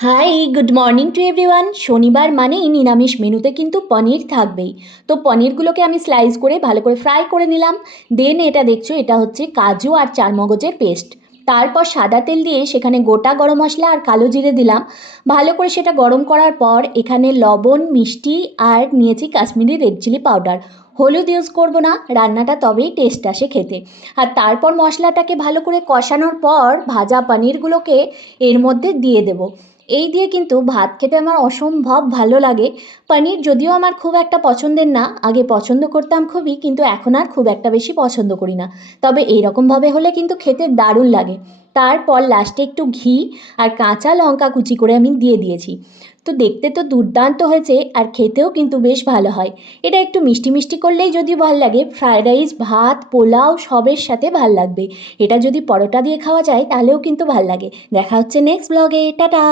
High, good morning to everyone. শনিবার মানেই নিরামিষ মেনুতে কিন্তু পনির থাকবেই। তো পনিরগুলোকে আমি স্লাইস করে ভালো করে ফ্রাই করে নিলাম। দেন এটা দেখছো, এটা হচ্ছে কাজু আর চারমগজের পেস্ট। তারপর সাদা তেল দিয়ে সেখানে গোটা গরম মশলা আর কালো জিরে দিলাম। ভালো করে সেটা গরম করার পর এখানে লবণ, মিষ্টি আর নিয়েছি কাশ্মীরি রেড চিলি পাউডার। হলুদ ইউজ করব না, রান্নাটা তবেই টেস্ট আসে খেতে। আর তারপর মশলাটাকে ভালো করে কষানোর পর ভাজা পনিরগুলোকে এর মধ্যে দিয়ে দেবো। এই দিয়ে কিন্তু ভাত খেতে আমার অসম্ভব ভালো লাগে। পনির যদিও আমার খুব একটা পছন্দের না, আগে পছন্দ করতাম খুবই, কিন্তু এখন আর খুব একটা বেশি পছন্দ করি না। তবে এইরকমভাবে হলে কিন্তু খেতে দারুণ লাগে। তারপর লাস্টে একটু ঘি আর কাঁচা লঙ্কা কুচি করে আমি দিয়ে দিয়েছি। তো দেখতে তো দুর্দান্ত হয়েছে, আর খেতেও কিন্তু বেশ ভালো হয়। এটা একটু মিষ্টি মিষ্টি করলেই যদি ভালো লাগে, ফ্রায়েড রাইস, ভাত, পোলাও সবের সাথে ভাল লাগবে। এটা যদি পরোটা দিয়ে খাওয়া যায় তাহলেও কিন্তু ভাল লাগে। দেখা হচ্ছে নেক্সট ব্লগে। টাটা।